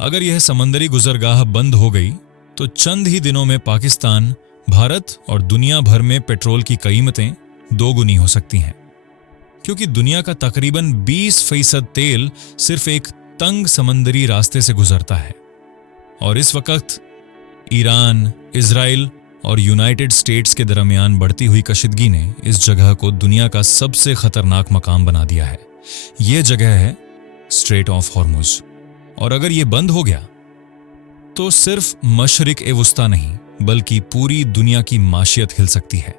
अगर यह समंदरी गुजरगाह बंद हो गई तो चंद ही दिनों में पाकिस्तान, भारत और दुनिया भर में पेट्रोल की कीमतें दोगुनी हो सकती हैं, क्योंकि दुनिया का तकरीबन 20% तेल सिर्फ एक तंग समंदरी रास्ते से गुजरता है। और इस वक्त ईरान, इजराइल और यूनाइटेड स्टेट्स के दरमियान बढ़ती हुई कशीदगी ने इस जगह को दुनिया का सबसे खतरनाक मकाम बना दिया है। यह जगह है स्ट्रेट ऑफ हॉर्मुज। और अगर यह बंद हो गया तो सिर्फ मशरिक ए वुस्ता नहीं बल्कि पूरी दुनिया की माशियत हिल सकती है।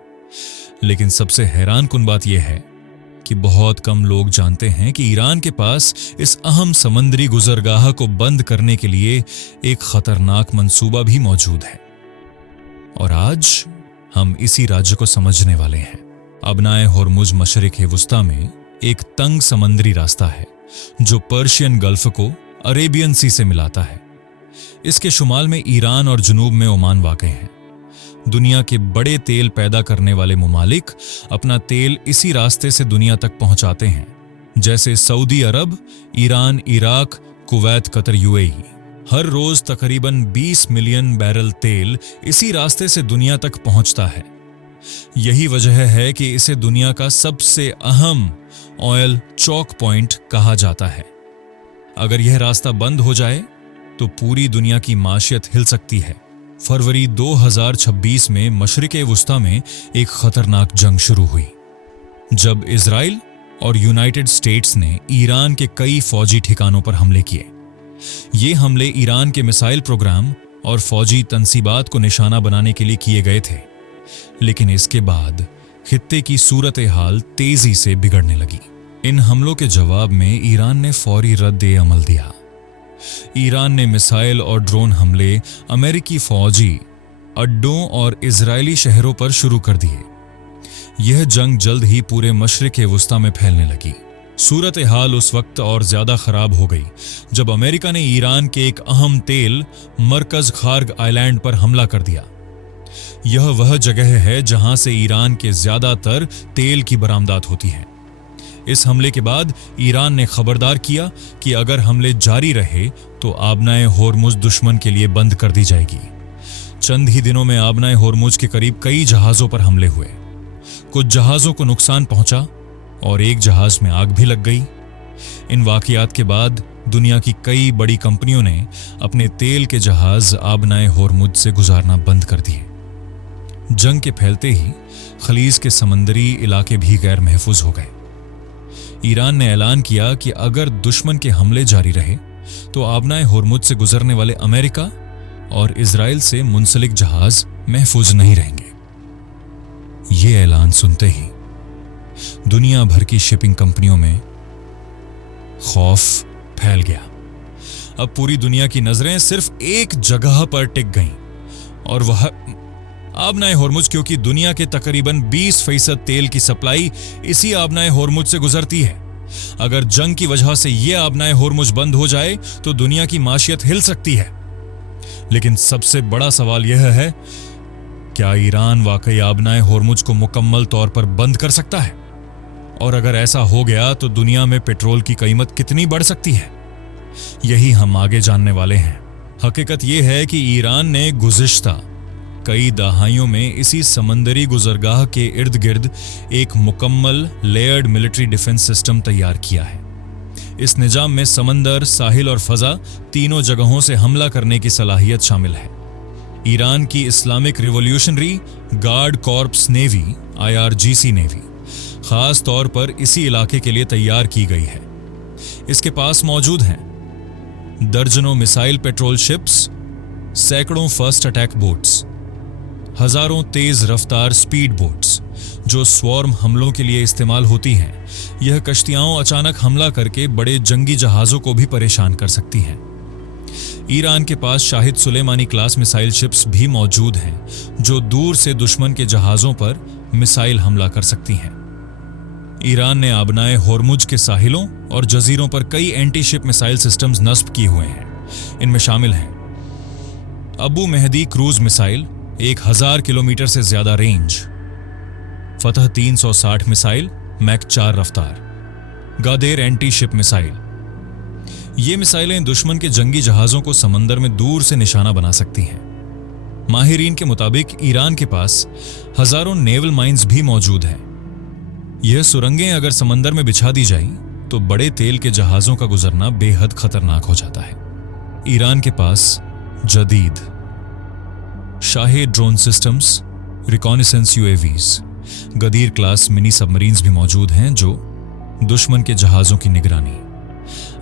लेकिन सबसे हैरान कुन बात यह है कि बहुत कम लोग जानते हैं कि ईरान के पास इस अहम समंदरी गुजरगाह को बंद करने के लिए एक खतरनाक मंसूबा भी मौजूद है। और आज हम इसी राज्य को समझने वाले हैं। अबनाए हॉर्मुज मशरिक ए वुस्ता में एक तंग समंदरी रास्ता है जो पर्शियन गल्फ को अरेबियन सी से मिलाता है। इसके शुमाल में ईरान और जुनूब में ओमान वाक़ हैं। दुनिया के बड़े तेल पैदा करने वाले मुमालिक अपना तेल इसी रास्ते से दुनिया तक पहुंचाते हैं, जैसे Saudi Arab, Iran, Iraq, Kuwait, Qatar, UAE. हर रोज तकरीबन 20 मिलियन बैरल तेल इसी रास्ते से दुनिया तक पहुंचता है। यही वजह है कि इसे दुनिया का सबसे अहम ऑयल चौक पॉइंट कहा जाता है। अगर यह रास्ता बंद हो जाए तो पूरी दुनिया की माशियत हिल सकती है। फरवरी 2026 में मशरिक़ वुस्ता में एक खतरनाक जंग शुरू हुई, जब इजराइल और यूनाइटेड स्टेट्स ने ईरान के कई फौजी ठिकानों पर हमले किए। ये हमले ईरान के मिसाइल प्रोग्राम और फौजी तनसीबात को निशाना बनाने के लिए किए गए थे। लेकिन इसके बाद खित्ते की सूरत हाल तेजी से बिगड़ने लगी। इन हमलों के जवाब में ईरान ने फौरी रद्द अमल दिया। ईरान ने मिसाइल और ड्रोन हमले अमेरिकी फौजी अड्डों और इजरायली शहरों पर शुरू कर दिए। यह जंग जल्द ही पूरे मशरिक़ वुस्ता में फैलने लगी। सूरत हाल उस वक्त और ज्यादा खराब हो गई जब अमेरिका ने ईरान के एक अहम तेल मरकज खार्ग आइलैंड पर हमला कर दिया। यह वह जगह है जहां से ईरान के ज्यादातर तेल की बरामदात होती है। इस हमले के बाद ईरान ने खबरदार किया कि अगर हमले जारी रहे तो आबनाए हॉर्मुज दुश्मन के लिए बंद कर दी जाएगी। चंद ही दिनों में आबनाए हॉर्मुज के करीब कई जहाजों पर हमले हुए। कुछ जहाजों को नुकसान पहुंचा और एक जहाज में आग भी लग गई। इन वाकयात के बाद दुनिया की कई बड़ी कंपनियों ने अपने तेल के जहाज आबनाए हॉर्मुज से गुजारना बंद कर दिए। जंग के फैलते ही खलीज के समंदरी इलाके भी गैर महफूज हो गए। ईरान ने ऐलान किया कि अगर दुश्मन के हमले जारी रहे तो आबनाए हॉर्मुज से गुजरने वाले अमेरिका और इजराइल से मुंसलिक जहाज महफूज नहीं रहेंगे। यह ऐलान सुनते ही दुनिया भर की शिपिंग कंपनियों में खौफ फैल गया। अब पूरी दुनिया की नजरें सिर्फ एक जगह पर टिक गईं और वह आबनाए हॉर्मुज, क्योंकि दुनिया के तकरीबन 20% तेल की सप्लाई इसी आबनाए हॉर्मुज से गुजरती है। अगर जंग की वजह से यह आबनाए हॉर्मुज बंद हो जाए तो दुनिया की माशियत हिल सकती है। लेकिन सबसे बड़ा सवाल यह है, क्या ईरान वाकई आबनाए हॉर्मुज को मुकम्मल तौर पर बंद कर सकता है? और अगर ऐसा हो गया तो दुनिया में पेट्रोल की कीमत कितनी बढ़ सकती है? यही हम आगे जानने वाले हैं। हकीकत यह है कि ईरान ने गुज़िश्ता कई दहाइयों में इसी समंदरी गुजरगाह के इर्द गिर्द एक मुकम्मल लेयर्ड मिलिट्री डिफेंस सिस्टम तैयार किया है। इस निजाम में समंदर, साहिल और फजा तीनों जगहों से हमला करने की सलाहियत शामिल है। ईरान की Islamic revolutionary guard corps navy IRGC navy खास तौर पर इसी इलाके के लिए तैयार की गई है। इसके पास मौजूद हैं दर्जनों मिसाइल पेट्रोल शिप्स, सैकड़ों फर्स्ट अटैक बोट्स, हजारों तेज रफ्तार स्पीड बोट्स जो स्वॉर्म हमलों के लिए इस्तेमाल होती हैं। यह कश्तियां अचानक हमला करके बड़े जंगी जहाजों को भी परेशान कर सकती हैं। ईरान के पास Shahid Soleimani class missile ships भी मौजूद हैं जो दूर से दुश्मन के जहाजों पर मिसाइल हमला कर सकती हैं। ईरान ने आबनाए हॉर्मुज के साहिलों और जजीरों पर कई एंटी शिप मिसाइल सिस्टम्स नस्ब किए हुए हैं। इनमें शामिल हैं Abu Mahdi cruise missile 1000 kilometre से ज्यादा रेंज, फतह 360 मिसाइल मैक 4 रफ्तार, गादेर एंटी शिप मिसाइल। ये मिसाइलें दुश्मन के जंगी जहाजों को समंदर में दूर से निशाना बना सकती हैं। माहिरीन के मुताबिक ईरान के पास हजारों नेवल माइंस भी मौजूद हैं। यह सुरंगें अगर समंदर में बिछा दी जाएं, तो बड़े तेल के जहाजों का गुजरना बेहद खतरनाक हो जाता है। ईरान के पास जदीद Shahed drone systems, reconnaissance UAVs, Ghadir class mini submarines भी मौजूद हैं जो दुश्मन के जहाजों की निगरानी,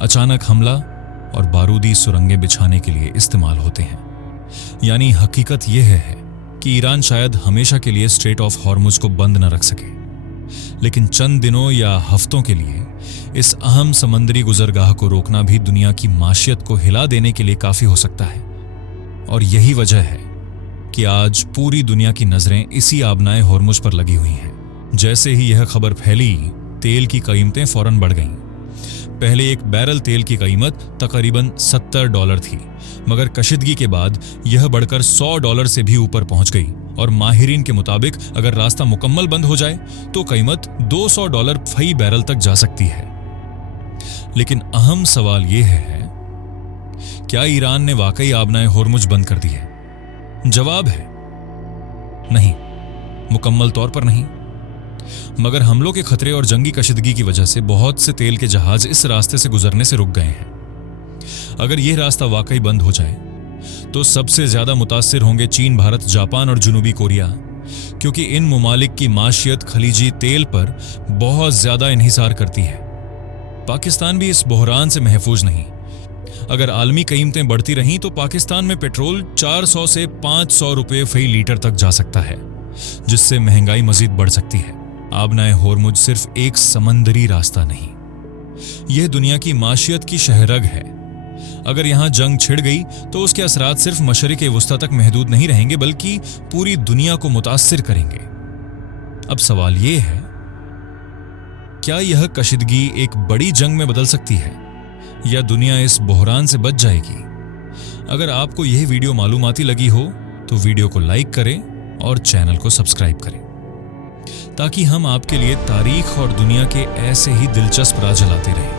अचानक हमला और बारूदी सुरंगें बिछाने के लिए इस्तेमाल होते हैं। यानी हकीकत यह है कि ईरान शायद हमेशा के लिए स्ट्रेट ऑफ हॉर्मुज को बंद न रख सके, लेकिन चंद दिनों या हफ्तों के लिए इस अहम समंदरी गुजरगाह को रोकना भी दुनिया की माशियत को हिला देने के लिए काफी हो सकता है। और यही वजह है कि आज पूरी दुनिया की नजरें इसी आबनाए हॉर्मुज पर लगी हुई हैं। जैसे ही यह खबर फैली, तेल की कीमतें फौरन बढ़ गईं। पहले एक बैरल तेल की कीमत तकरीबन $70 थी, मगर कशीदगी के बाद यह बढ़कर $100 से भी ऊपर पहुंच गई और माहिरीन के मुताबिक अगर रास्ता मुकम्मल बंद हो जाए तो कीमत $200 फी बैरल तक जा सकती है। लेकिन अहम सवाल यह है, क्या ईरान ने वाकई आबनाए हॉर्मुज बंद कर दी है? जवाब है नहीं, मुकम्मल तौर पर नहीं। मगर हमलों के खतरे और जंगी कशीदगी की वजह से बहुत से तेल के जहाज इस रास्ते से गुजरने से रुक गए हैं। अगर यह रास्ता वाकई बंद हो जाए तो सबसे ज्यादा मुतासिर होंगे चीन, भारत, जापान और जनूबी कोरिया, क्योंकि इन मुमालिक की माशियत खलीजी तेल पर बहुत ज्यादा इन्हिसार करती है। पाकिस्तान भी इस बहरान से महफूज नहीं। अगर आलमी कीमतें बढ़ती रहीं तो पाकिस्तान में पेट्रोल 400 से 500 रुपए फी लीटर तक जा सकता है, जिससे महंगाई मजीद बढ़ सकती है। आबनाए हॉर्मुज सिर्फ एक समंदरी रास्ता नहीं, यह दुनिया की माशियत की शहरग है। अगर यहां जंग छिड़ गई तो उसके असरात सिर्फ मशरिक वुस्ता तक महदूद नहीं रहेंगे, बल्कि पूरी दुनिया को मुतासिर करेंगे। अब सवाल यह है, क्या यह कशीदगी एक बड़ी जंग में बदल सकती है या दुनिया इस बहरान से बच जाएगी? अगर आपको यह वीडियो मालूमाती लगी हो तो वीडियो को लाइक करें और चैनल को सब्सक्राइब करें, ताकि हम आपके लिए तारीख और दुनिया के ऐसे ही दिलचस्प राज लाते रहें।